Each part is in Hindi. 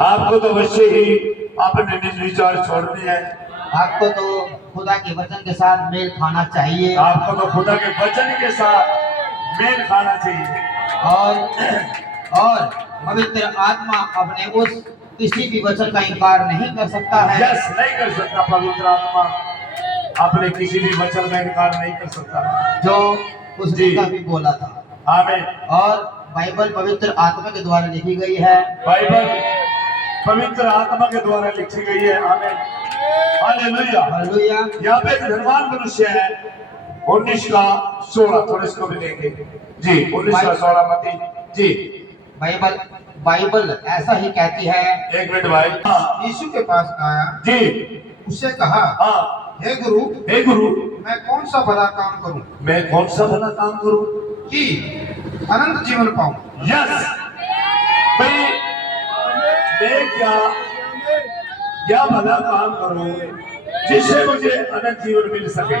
आपको तो अवश्य ही अपने निज विचार छोड़ने हैं। आपको तो खुदा के वचन के साथ मेल खाना चाहिए आपको तो खुदा के वचन के साथ मेल खाना चाहिए। और पवित्र आत्मा अपने उस किसी भी वचन का इनकार नहीं कर सकता है। यस, नहीं कर सकता। पवित्र आत्मा अपने किसी भी वचन का इनकार नहीं कर सकता जो उसने कभी बोला था। आमीन। और बाइबल पवित्र आत्मा के द्वारा लिखी गई है। बाइबल पवित्र आत्मा के द्वारा लिखी गई है। आमीन, हालेलुया, हालेलुया। यहाँ पे एक धनवान मनुष्य है। 19 का 16 थोड़े इसको भी लेंगे जी। 19 का 16 मती जी। बाइबल ऐसा ही कहती है। एक मिनट भाई। यीशु के पास आया जी। उससे कहा, हाँ, हे गुरु, हे गुरु, मैं कौन सा भला काम करूं मैं कौन सा भला काम करूं कि अनंत जीवन पाऊं? यस भाई, मैं क्या भला काम करूं जिससे मुझे अनंत जीवन मिल सके।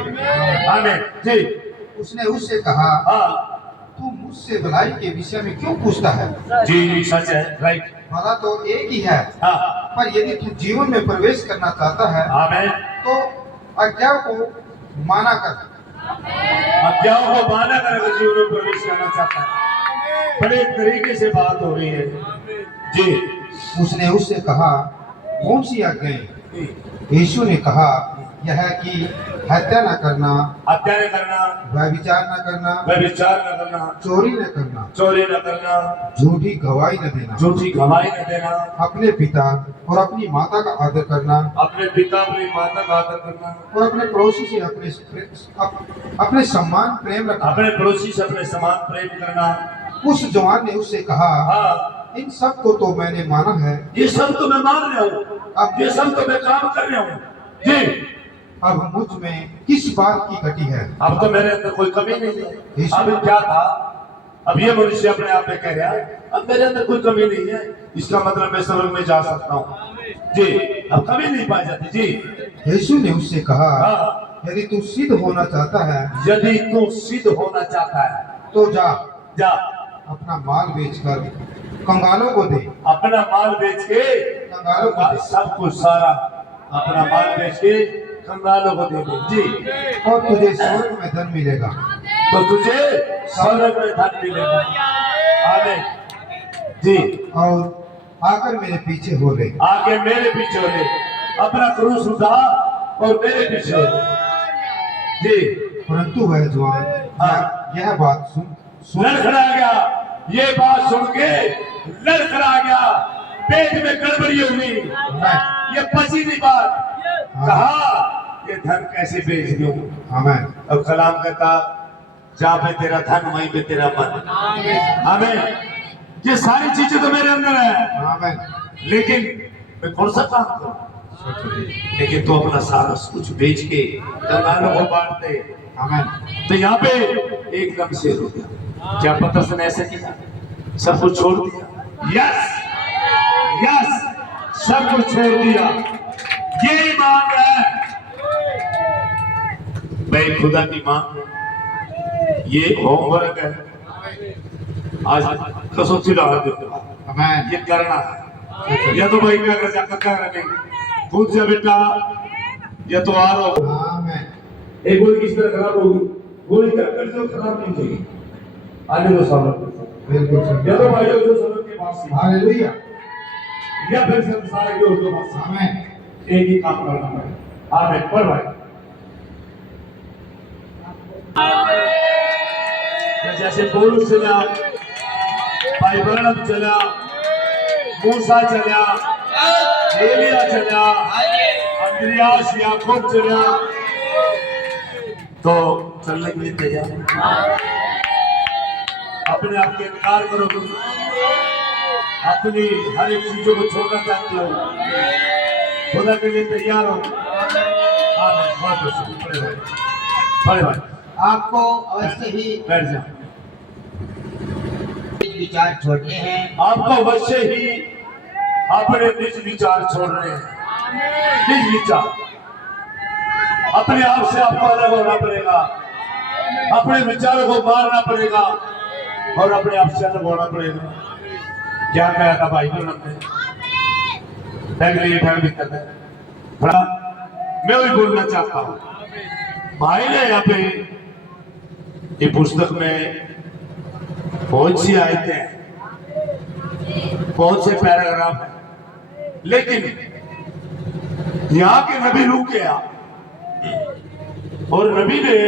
आमीन जी। उसने उससे कहा, हाँ तू मुझसे भलाई के विषय में क्यों पूछता है? जी, सच है, राइट। भला तो एक ही है, हाँ, पर यदि तू जीवन में प्रवेश करना चाहता है आमीन। तो आज्ञाओं को माना कर। आज्ञाओं को माना कर अगर जीवन में प्रवेश करना चाहता है। बड़े तरीके से बात हो रही है जी। उसने उससे कहा, कौन सी आज्ञाएं? यीशु ने कहा, यह है कि हत्या न करना, हत्या न करना, व्यभिचार न करना, व्यभिचार न करना, चोरी न करना, चोरी न करना, झूठी गवाही न देना, झूठी गवाही न देना, अपने पिता और अपनी माता का आदर करना, अपने पिता अपनी माता का आदर करना, और अपने पड़ोसी से अपने सम्मान प्रेम रखना। अपने पड़ोसी से अपने समान प्रेम करना। उस जवान ने उससे कहा, हाँ, इन सब को तो मैंने माना है। ये सब तो मैं मान रहा हूँ, अब ये सब तो मैं काम कर रहा हूँ जी। अब मुझ में किस बात की घटी है? अब तो मेरे अंदर कोई कमी नहीं है। अब क्या था, अब ये मनुष्य अपने आप में कह रहा है, अब मेरे अंदर कोई कमी नहीं है, इसका मतलब मैं स्वर्ग में जा सकता हूँ जी। अब कमी नहीं पाई जाती जी। यीशु ने उससे कहा, हाँ, यदि तू सिद्ध होना चाहता है यदि तू सिद्ध होना चाहता है तो जा, जा, अपना माल बेचकर कंगालों को दे। अपना माल बेच के कंगालों को दे। सब कुछ सारा अपना माल बेच के कंगालों को दे दे जी। और तुझे स्वर्ग में धन मिलेगा। तो तुझे स्वर्ग में धन मिलेगा। आमीन जी। और आकर मेरे पीछे हो ले। आगे मेरे पीछे हो ले, अपना क्रूस उठा और मेरे पीछे हो ले जी। परंतु वह जवान यह बात सुन लड़खड़ा गया। ये बात सुन के लड़खड़ा गया, पेट में गड़बड़ी हुई, ये पची नहीं बात। कहा, ये धन कैसे बेच दूं? आमीन। अब कलाम कहता, जहाँ पे तेरा धन वहीं पे तेरा मन। आमीन। ये सारी चीजें तो मेरे अंदर है, आमीन। लेकिन मैं कौन सा काम करूं? लेकिन तू अपना सारा कुछ बेच के कंगालों को बांट दे। आमीन। तो यहाँ पे एकदम से हो गया। क्या पतरस ने ऐसे किया? सब कुछ छोड़ दिया। यस यस, सब कुछ छोड़ दिया। ये मांग है, मैं खुदा की मांग है, ये होमवर्क है। आज कसौटी डाल देते, आमीन। ये करना है। या तो भाई क्या कर जाकर क्या करेंगे, खुद से बेटा, या तो आ रहा हो। आमीन। एक गोली किस तरह खराब होगी, गोली क्या कर जो खराब नहीं होगी। आने दो सालों बिल्कुल सही। या तो भाई जो सालों के पास हालेलुया। या फिर संसार के उनके पास आमीन। एक ही काम करना है। आमीन। पर भाई जैसे पौलुस चला, भाई बरनम चला, मूसा चला, एलिया चला, अंद्रियास याकूब चला, तो चलने के लिए तैयार। अपने आप के इनकार करो, तुम अपनी हर एक चीजों को छोड़ना चाहते हो, खुदा के लिए तैयार हो। आमीन। बहुत अच्छा। बड़े भाई, बड़े भाई, आपको अवश्य ही बैठ जाओ। विचार छोड़ने हैं। आपको अवश्य ही अपने निज विचार छोड़ने हैं। निज विचार, अपने आप से आपको अलग होना पड़ेगा, अपने विचारों को मारना पड़ेगा और अपने आप से अलग होना पड़ेगा। क्या कहा था भाई बरनम ने? टैग भी करता है थोड़ा। मैं वही बोलना चाहता हूँ, भाई ने यहाँ पे ये पुस्तक में बहुत सी आयतें हैं, बहुत से पैराग्राफ हैं, लेकिन यहाँ के नबी रुक गया और नबी ने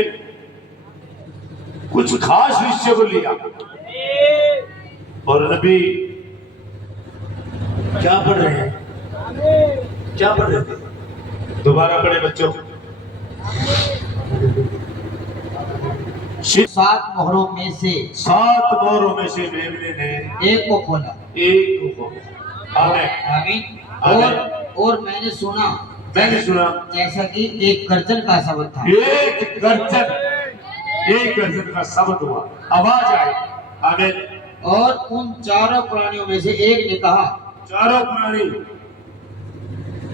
कुछ खास विषय को लिया और नबी क्या पढ़ रहे हैं, क्या पढ़ रहे थे? दोबारा पढ़े बच्चों। 7 मोहरों में से 7 मोहरों में से मेमने ने एक को खोला। एक को खोला। आमीन। आमीन। और मैंने सुना जैसा कि एक गर्जन का शब्द था। एक गर्जन का शब्द हुआ, आवाज आई। आमीन। और उन चारों प्राणियों में से एक ने कहा, चारों प्राणी,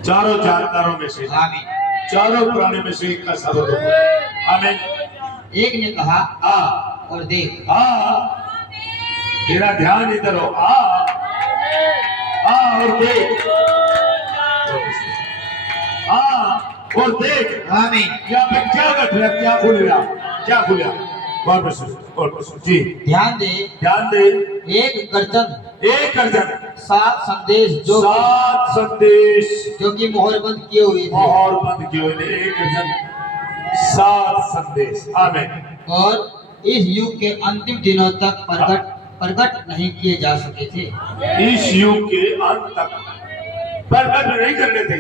चारों जानकारों में से, आमीन, चारों प्राणियों में से एक का शब्द हुआ। आमीन। एक ने कहा, आ और देख। आ, तेरा ध्यान इधर हो। आ और देख, आ और देख। आमीन। क्या पे क्या घट रहा, क्या खुल रहा, क्या खुला? और जी ध्यान दे, ध्यान दे। एक गर्जन, एक गर्जन, 7 संदेश जो 7 संदेश जो कि मोहरबंद किए हुए थे। और बंद किए हुए थे। एक गर्जन, 7 संदेश। आमीन। और इस युग के अंतिम दिनों तक प्रकट नहीं किए जा सके थे। इस युग के अंत तक प्रकट नहीं करने थे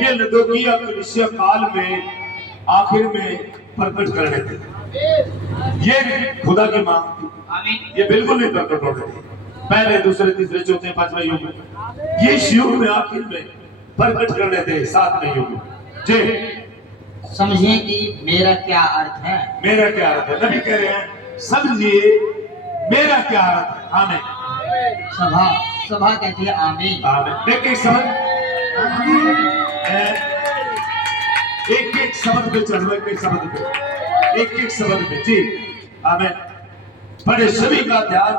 ये लदोकिया कलीसिया काल में आखिर में प्रकट करने थे। ये खुदा की मांग थी। आमीन। ये बिल्कुल नहीं प्रकट होने थे पहले, दूसरे, तीसरे, चौथे, 5वें युग में। ये इस युग में आखिर में प्रकट करने थे, 7वें युग में। जी समझिए कि मेरा क्या अर्थ है। मेरा क्या अर्थ है? नबी कह रहे हैं समझिए मेरा क्या अर्थ है। आमीन। सभा कहती है आमीन। आमीन। एक समझ, एक शब्द पे चढ़ो, एक शब्द पे, एक शब्द पे। जी आमीन। बड़े सभी का ध्यान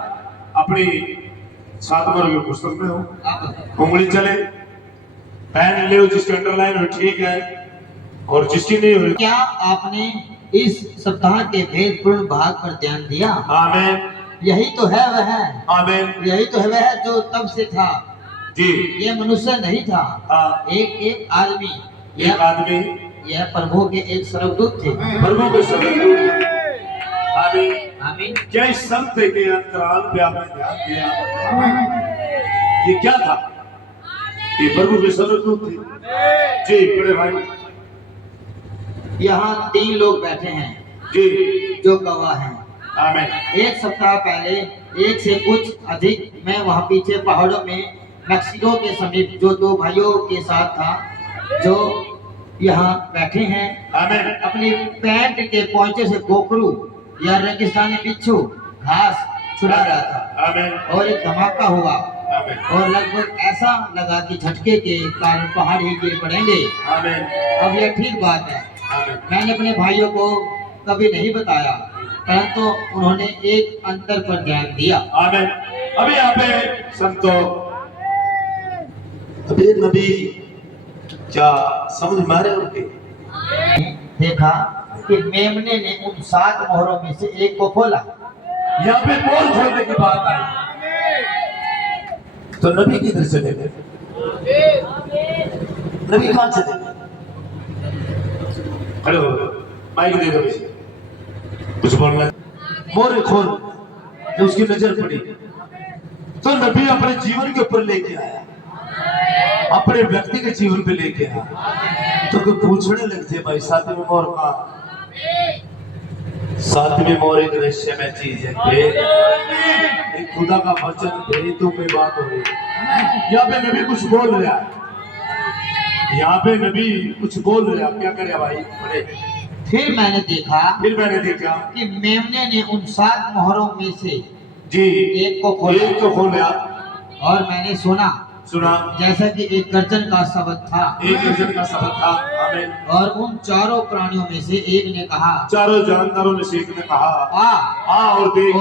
अपनी 7 मोहरों की पुस्तक में हो। उंगली चले, पेन ले, जिसके अंडरलाइन हो ठीक है, और जिसकी नहीं हो। क्या आपने इस सप्ताह के भेदपूर्ण भाग पर ध्यान दिया? आमीन। यही तो है वह, आमीन। यही तो है वह जो तब से था। जी ये मनुष्य नहीं था, हाँ। एक आदमी। एक आदमी, यह प्रभु के एक स्वर्गदूत थे। प्रभु के स्वर्गदूत। आमीन। आमीन। क्या इस शब्द के अंतराल पे आपने ध्यान दिया? ये क्या था? ये प्रभु के स्वर्गदूत थे। जी बड़े भाई, यहाँ 3 लोग बैठे हैं जी जो गवाह हैं। आमीन। एक सप्ताह पहले, एक से कुछ अधिक, मैं वहाँ पीछे पहाड़ों में मैक्सिको के समीप जो 2 भाइयों के साथ था, जो यहाँ बैठे हैं। आमीन। अपनी पैंट के पोंचे से गोखरू या रेगिस्तानी बिच्छू घास छुड़ा रहा था। आमीन। और एक धमाका हुआ आमीन। और लगभग ऐसा लगा कि झटके के कारण पहाड़ ही गिर पड़ेंगे। आमीन। अब यह ठीक बात है, आमीन। मैंने अपने भाइयों को कभी नहीं बताया, परंतु उन्होंने एक अंतर पर ध्यान दिया। आमीन। अभी यहाँ पे संतो, अभी नबी क्या समझ में आ रहे उनके? देखा कि मेमने ने उन 7 मोहरों में से एक को खोला। यहाँ पे मोहर खोलने की बात आई तो नबी किधर चले गए? नबी कहाँ चले गए? खड़े हो गए, माइक दे दो, कुछ बोलना है। मोहर खोल, तो उसकी नजर पड़ी तो नबी अपने जीवन के ऊपर लेके आया, अपने व्यक्ति के जीवन पे लेके आया। तो कोई पूछने लगते, भाई 7वीं मोहर का? 7वीं मोहर एक रहस्यमय चीज है, एक खुदा का वचन भेदों पे बात हो रही है। यहाँ पे नबी कुछ बोल रहा है, यहाँ पे नबी कुछ बोल रहा है। क्या करे भाई? बड़े फिर मैंने देखा कि मेमने ने उन 7 मोहरों में से जी एक को खोला। एक को खोला और मैंने सुना जैसा कि एक गर्जन का शब्द था। एक गर्जन का शब्द था। आमीन। और उन चारों प्राणियों में से एक ने कहा, चारों जानकारों में से एक ने कहा, आ और देख,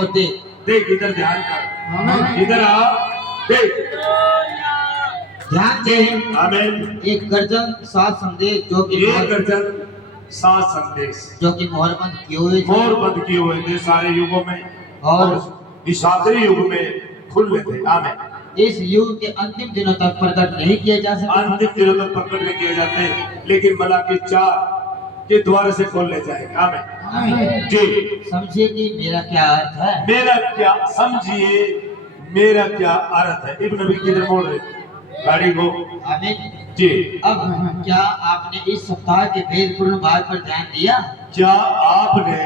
देख इधर ध्यान कर, इधर आ, देख। ध्यान दें, आमीन। एक गर्जन 7 संदेश जो कि ये गर्जन 7 संदेश जो कि मोहरबंद किए हुए थे मोर बंद किए हुए थे सारे युगों में, और इस आखिरी युग में खुले थे। आमीन। इस युग के अंतिम दिनों तक प्रकट नहीं किए जा सकते। अंतिम दिनों तक प्रकट नहीं किए जाते, लेकिन मलाकी 4 के द्वार से खोलने जाएंगे। आमीन जी। समझिए कि मेरा क्या अर्थ है। मेरा क्या समझिए, मेरा क्या अर्थ है। इब्न नबी किधर मोड़ रहे गाड़ी को। आमीन जी। अब क्या आपने इस सप्ताह के भेदपूर्ण भाग पर ध्यान दिया? क्या आपने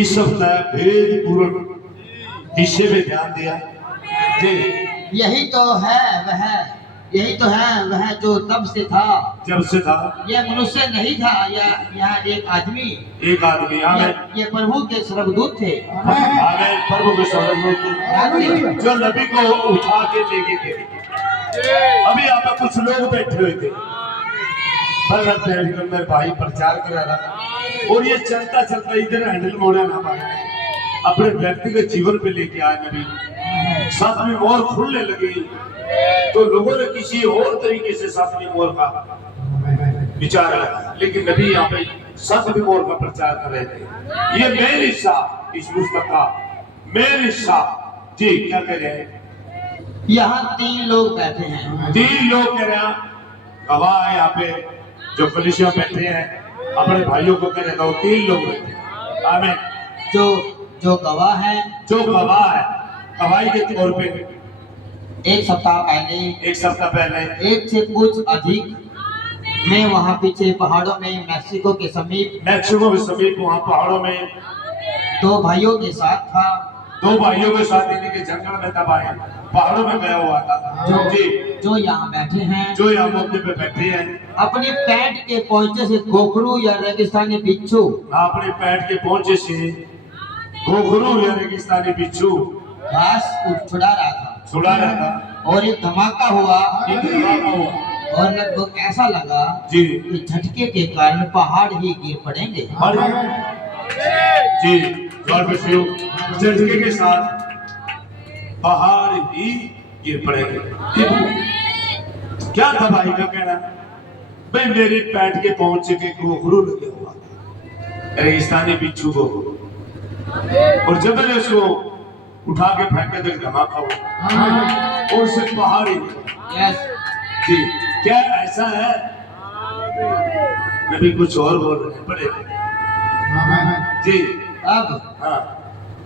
इस सप्ताह भेद पूर्ण हिस्से में ध्यान दिया? जी। यही तो है वह जो तब से था, जब से था यह मनुष्य नहीं था, यह एक आदमी, एक आदमी। आमीन। ये प्रभु के स्वर्गदूत थे। आमीन। प्रभु के स्वर्गदूत जो नबी को उठा के ले गए थे। अभी यहाँ पर कुछ लोग बैठे हुए थे, मेरे भाई प्रचार कर रहा था, और ये चलता चलता इधर हैंडल मोड़ा ना पाए, अपने व्यक्तिगत जीवन पे लेके आए नबी। सातवीं मोहर खुलने लगी तो लोगों ने किसी और तरीके से सातवीं मोहर का विचार लगा, लेकिन नबी यहाँ पे सातवीं मोहर का प्रचार कर रहे थे। ये मेन हिस्सा इस पुस्तक का मेन हिस्सा। जी क्या कह रहे हैं? यहाँ 3 लोग बैठे हैं। 3 लोग कह रहे हैं, गवाह है यहाँ पे जो कलीसिया बैठे हैं, अपने भाइयों को कह रहे हैं, 3 लोग बैठे हैं। आमीन। जो गवाह है, जो गवाह है गवाही के तौर पे एक सप्ताह पहले 1 से कुछ अधिक मैं वहाँ पीछे पहाड़ों में मैक्सिको के समीप वहाँ पहाड़ों में 2 भाइयों के साथ था। 2 भाइयों के साथ यानी कि जंगल में तब आए, पहाड़ों में गया हुआ था। जो यहाँ बैठे हैं, जो यहाँ मौके पे बैठे हैं, अपने पैंट के पोंचे से गोखरू या रेगिस्तानी बिच्छू, अपने पैंट के पोंचे से गोखरू या रेगिस्तानी बिच्छू घास छुड़ा रहा था और एक धमाका हुआ और लगभग ऐसा लगा जी कि झटके के कारण पहाड़ ही गिर पड़ेंगे। जी झटके के साथ पहाड़ ही गिर पड़ेंगे। क्या था भाई का कहना? भाई मेरी पैंट के पहुंचे के गोखरू लगे हुआ रेगिस्तानी बिच्छू को, और जब मैंने उसको उठा के फेंके तो धमाका हुआ और उसे पहाड़ी। जी क्या ऐसा है? नबी कुछ और बोल रहे पड़े जी। अब हाँ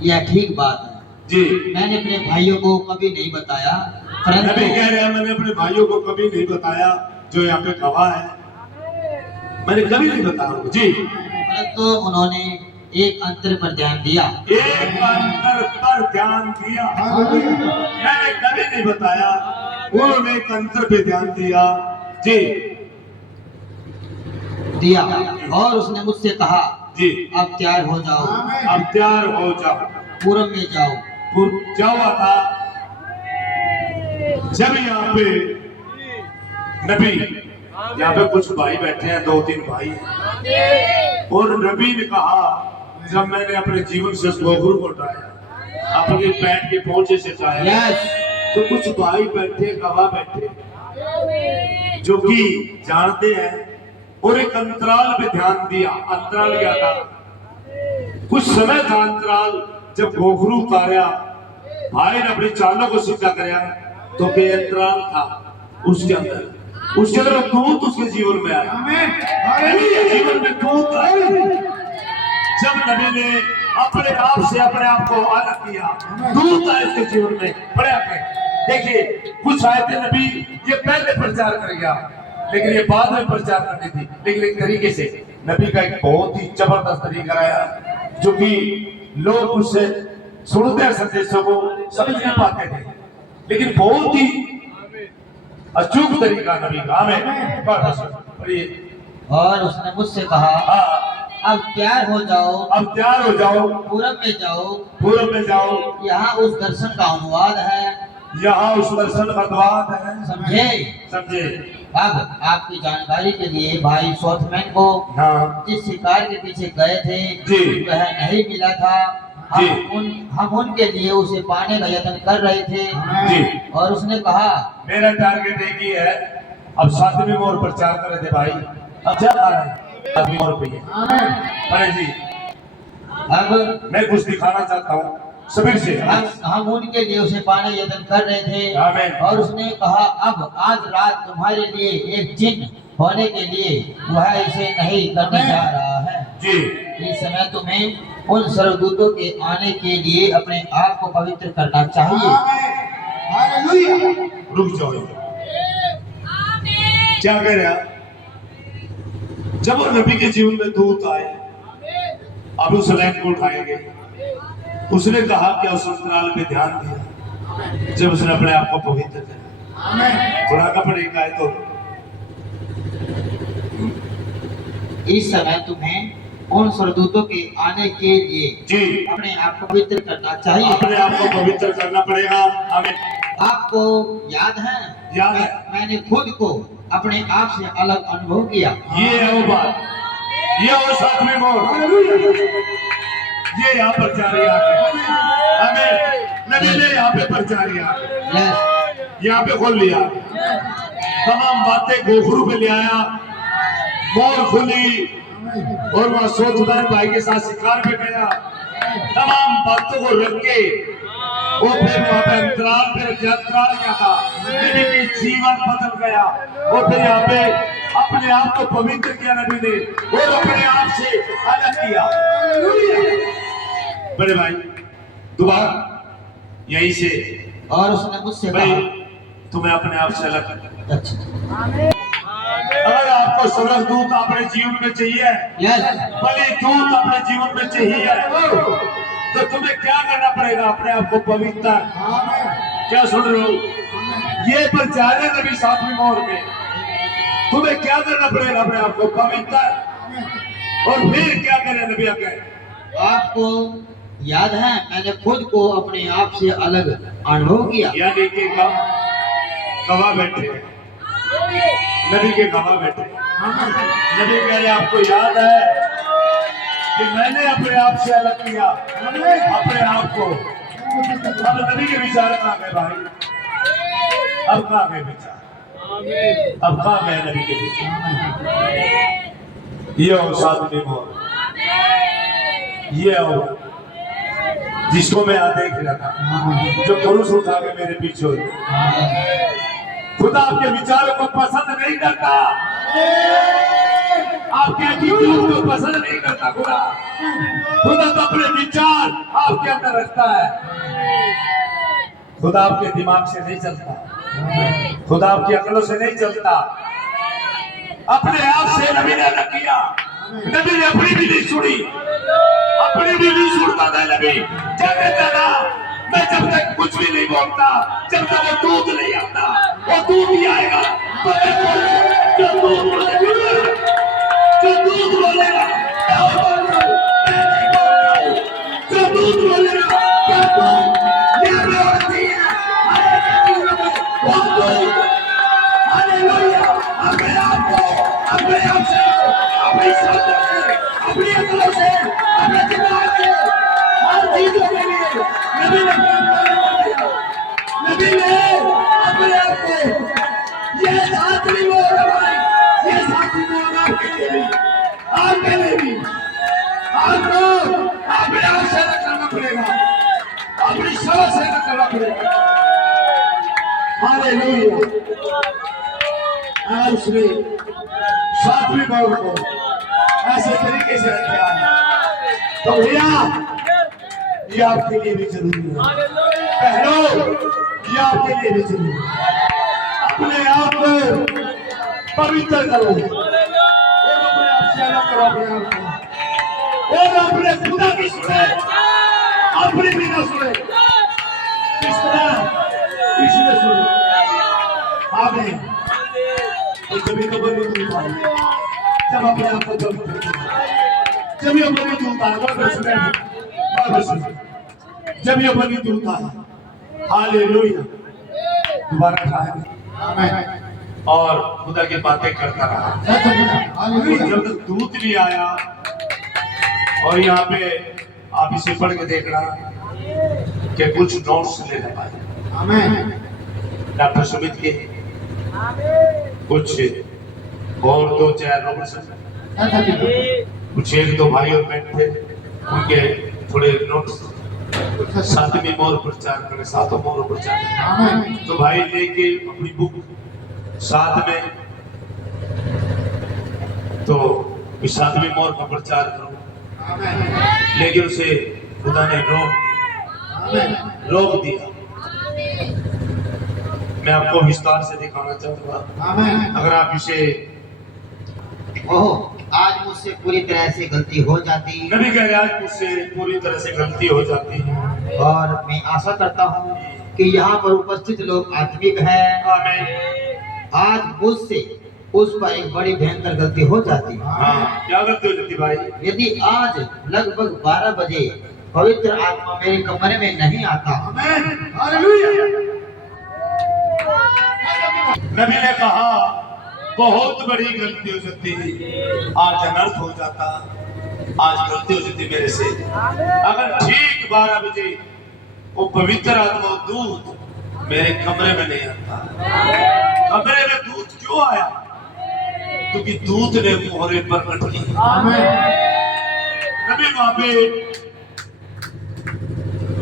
यह ठीक बात है जी। मैंने अपने भाइयों को कभी नहीं बताया, परंतु नबी कह रहे हैं मैंने अपने भाइयों को कभी नहीं बताया, जो यहाँ पे गवाह है, मैंने कभी नहीं बताया जी। परंतु उन्होंने एक अंतर पर ध्यान दिया। एक अंतर पर ध्यान दिया। मैंने कभी नहीं बताया, उन्होंने एक अंतर पे ध्यान दिया जी। और उसने मुझसे कहा जी अब तैयार हो जाओ, अब तैयार हो जाओ, पूरब में जाओ। क्या हुआ था जब यहाँ पे नबी, यहाँ पे कुछ भाई बैठे हैं, 2-3 भाई हैं, और नबी ने कहा जब मैंने अपने जीवन से गोखरू को उठाया, अपनी पैंट के पोंचे से उठाया, तो कुछ भाई बैठे, गवाह बैठे, जो कि जानते हैं, और एक अंतराल पे ध्यान दिया। अंतराल क्या था? कुछ समय था अंतराल, जब गोखरू उतारा, भाई ने अपनी चालों को सीधा कराया, तो अंतराल था उसके अंदर दूत उसके जीवन में आया। जीवन में दूत आया। जब नबी ने अपने आप से अपने आप को अलग किया, दूत आए उसके जीवन में। बड़े आगे देखिए, कुछ आए थे नबी, ये पहले प्रचार कर गया, लेकिन ये बाद में प्रचार करनी थी, लेकिन एक तरीके से नबी का एक बहुत ही जबरदस्त तरीका आया, जो कि लोग उससे सुनते हैं, संदेशों को समझ नहीं पाते थे, लेकिन बहुत ही अचूक तरीका नबी का। और उसने मुझसे कहा अब तैयार हो जाओ, अब तैयार हो जाओ, पूरब में जाओ, पूरब में जाओ। यहाँ उस दर्शन का अनुवाद है, यहाँ उस दर्शन का अनुवाद है। समझे? अब आपकी जानकारी के लिए भाई शॉर्टमैन को हाँ जिस शिकार के पीछे गए थे जी, वह नहीं मिला था, जी। हम उनके लिए उसे पाने का यत्न कर रहे थे जी। और उसने कहा मेरा टारगेट एक ही है, अब 7वीं मोहर प्रचार करे थे भाई। अब क्या आ रहा है 7वीं मोहर पे ही। अरे जी, अब मैं कुछ दिखाना चाहता हूँ सबीर से। हम उनके लिए उसे पाने का यत्न कर रहे थे आमीन। और उसने कहा अब आज रात तुम्हारे लिए एक चिन्ह होने के लिए वह इसे नहीं करने जा रहा है। जी। इस समय तुम्हें उन सर्वदूतों के आने के लिए अपने आप को पवित्र करना चाहिए। रुक जाओ। क्या कह रहे हैं? जब वो नबी के जीवन में दूत आए, अबू सलेम को उठाएंगे, उसने कहा क्या उस अंतराल पे ध्यान दिया जब उसने अपने आप को पवित्र किया। थोड़ा कपड़े का है तो इस समय तुम्हें उन सरदूतों के आने के लिए जी अपने आप को पवित्र करना चाहिए। अपने आप को पवित्र करना पड़ेगा। हमें आपको याद है? याद है। मैंने खुद को अपने आप से अलग अनुभव किया। ये है वो बात, ये वो 7वीं मोहर, ये यहाँ पर जारी है। हमें नबी ने यहाँ पे प्रचारिया यहाँ पे खोल लिया, तमाम बातें गोखरू पे ले आया, मोर खुली और वहां सोचदार भाई के साथ शिकार पे गया। तमाम बातों को रख के वो फिर वहां पे अंतराल पे अंतराल क्या था, नबी के जीवन बदल गया। और फिर यहाँ पे अपने आप को पवित्र किया नबी ने और अपने आप से अलग किया। बड़े भाई दोबारा यहीं से, और उसने मुझसे भाई कहा तुम्हें अपने आप से अलग करना। अच्छा अगर आपको सरल दूत अपने जीवन में चाहिए, बलि दूत अपने जीवन में चाहिए, तो तुम्हें क्या करना पड़ेगा? अपने आप को पवित्र, क्या सुन रहे हो? ये प्रचार है नबी 7वीं मोहर में, तुम्हें क्या करना पड़ेगा? अपने आप को पवित्र। और फिर क्या करे नबी आके? आपको याद है मैंने खुद को अपने आप से अलग अनुभव किया। यानी कि गवाह बैठे हैं, नबी के गवाह बैठे। नबी कह रहे आपको याद है कि मैंने अपने आप से अलग किया अपने आप को। अब नबी के विचार कहाँ गए भाई? अब कहाँ गए विचार? अब कहाँ गए नबी के विचार? ये हो 7वीं मोहर, ये हो जिसको मैं यहाँ देख रहा था, जो पुरुष उठा के मेरे पीछे हो। खुदा आपके विचारों को पसंद नहीं करता, आपके एटीट्यूड को पसंद नहीं करता। खुदा तो अपने विचार आपके अंदर रखता है। खुदा आपके दिमाग से नहीं चलता, खुदा आपकी अकलों से नहीं चलता। अपने आप से नबी ने अलग किया। नबी ने अपनी भी नहीं सुनी, अपनी भी नहीं सुनता था नबी। क्या कहता था? मैं जब तक कुछ भी नहीं बोलता, जब तक वो दूध नहीं आता, वो दूध ही आएगा तो मैं बोलूं। जो दूध बोलेगा, जो दूध बोलेगा क्या बोलूं? मैं नहीं बोलूं। जो दूध बोलेगा क्या दूध ये भी होती है। वो दूध, हालेलुया। अपने आप को, अपने आप से, अपनी सोच से, अपनी अकलों से, अपने दिमाग से हर चीजों के लिए नबी ने अपने आप को, ये 7वीं मोहर है भाई, ये 7वीं मोहर आपके लिए भी, आपके लिए भी। आपको अपने आप से अलग करना पड़ेगा, अपनी समझ से अलग करना पड़ेगा। हालेलुया। आज उसने 7वीं मोहर को ऐसे तरीके से रखा है तो भैया ये आपके लिए भी जरूरी है। बहनों, ये आपके लिए भी जरूरी है। अपने आप को पवित्र करो और अपने आप से अलग करो अपने आप को, और अपने खुदा की सुने, अपनी भी न सुने। किस तरह? किसने सुने? आमीन। तो कभी कभी नहीं दूता जब अपने आप को पवित्र करो, जब ये बलि दूता है, जब ये बलि दूता है। हालेलुया। दोबारा खाए और खुदा की बातें करता रहा। जब तक दूत नहीं आया और यहाँ पे आप इसे पढ़ के देखना कि कुछ नोट्स लेना पाए। आमीन। डॉक्टर सुमित के कुछ और 2-4 रोबर्टसन, कुछ 1-2 भाई और बहन थे, उनके थोड़े नोट्स। सातवीं मोर प्रचार करे, 7 मोर प्रचार। तो भाई लेके अपनी बुक साथ में, तो 7वीं मोर का प्रचार करो, लेकिन उसे खुदा ने रोक दिया। मैं आपको विस्तार से दिखाना चाहूंगा, अगर आप इसे। ओह, आज मुझसे पूरी तरह से गलती हो जाती नबी कह रहे आज मुझसे पूरी तरह से गलती हो जाती है, और मैं आशा करता हूँ कि यहाँ पर उपस्थित लोग आत्मिक हैं। आमीन। आज मुझसे उस पर एक बड़ी भयंकर गलती हो जाती। हाँ, क्या गलती हो जाती भाई? यदि आज लगभग 12 बजे पवित्र आत्मा मेरे कमरे में नहीं आता। नबी ने कहा बहुत बड़ी गलती हो जाती, आज अनर्थ हो जाता, आज गलती हो जाती मेरे से। अगर ठीक 12 बजे वो पवित्र आत्मा दूत मेरे कमरे में नहीं आता। कमरे में दूत क्यों आया? क्योंकि दूत ने मोहरे प्रकट की। नबी वहां पे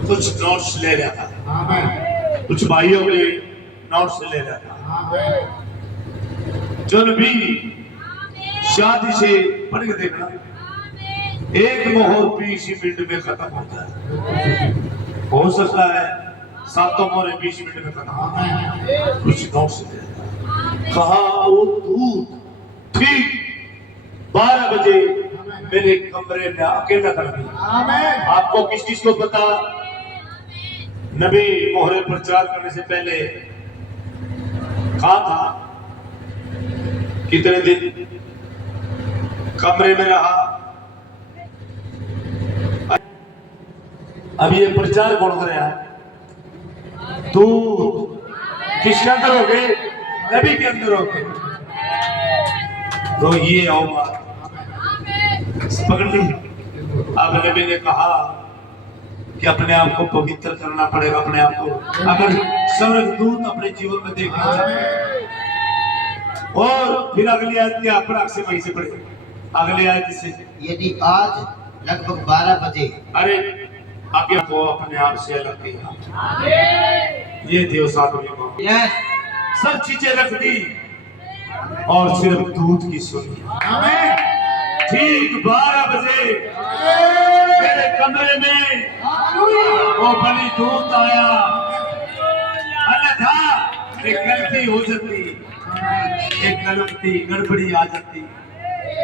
कुछ नोट्स ले रहा था, कुछ भाइयों के नोट्स ले रहा था। जो नबी शादी से पढ़ के देखना, एक मोहर 20 मिनट में खत्म हो जाए, हो सकता है 7 मोहरें 20 मिनट में खत्म हो जाए। कुछ नोट्स ले रहा था, कहा वो दूत ठीक 12 बजे मेरे कमरे में अकेला कर दिया। आपको किस चीज को पता? नबी मोहरे प्रचार करने से पहले कहा था कितने दिन कमरे में रहा। अब ये प्रचार कौन कर रहा है? तू किसके अंदर हो गए? नबी के अंदर हो गए। तो ये होगा पकड़ ली। अब नबी ने कहा कि अपने आप को पवित्र करना पड़ेगा, अपने आप को। अगर स्वर्गदूत अपने जीवन में देखना चाहते हैं, और फिर अगली आयत के अपराध से वहीं से पढ़े, अगली आयत से यदि आज लगभग 12 बजे, अरे आगे को अपने आप से अलग किया, ये देव साथ में सब चीजें रख दी और सिर्फ दूध की सुनी। ठीक 12 बजे मेरे कमरे में वो बड़ी दूध आया। अन्यथा एक गलती हो जाती, एक गलती गड़बड़ी आ जाती,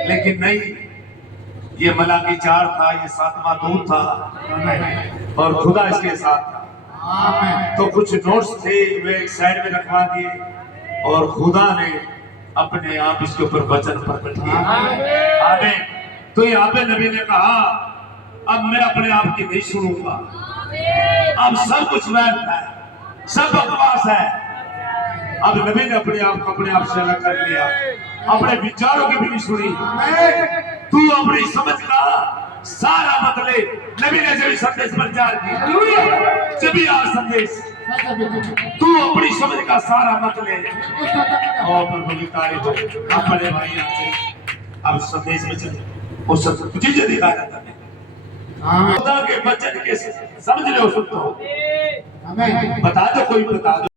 लेकिन नहीं, ये मलाकी 4 था, ये 7वां दूध था, और खुदा इसके साथ था। तो कुछ नोट्स थे वे एक साइड में रखवा दिए, और खुदा ने अपने आप इसके ऊपर वचन प्रकट किया। आमीन। तो यहाँ पे नबी ने कहा अब मैं अपने आप की नहीं सुनूंगा, अब सब कुछ व्यर्थ है, सब बकवास है। अब नबी ने अपने आप से अलग कर लिया, अपने विचारों की भी नहीं सुनी। तू अपनी समझ का सारा बदले। नबी ने जब संदेश प्रचार किया, जब संदेश, तू अपनी समझ का सारा मत ले, और प्रभु की तारीफ हो। अपने भाई से अब संदेश में चले, वो सब चीजें दिखा जाता है। खुदा के वचन के समझ लो, सुन तो बता दो, कोई बता दो।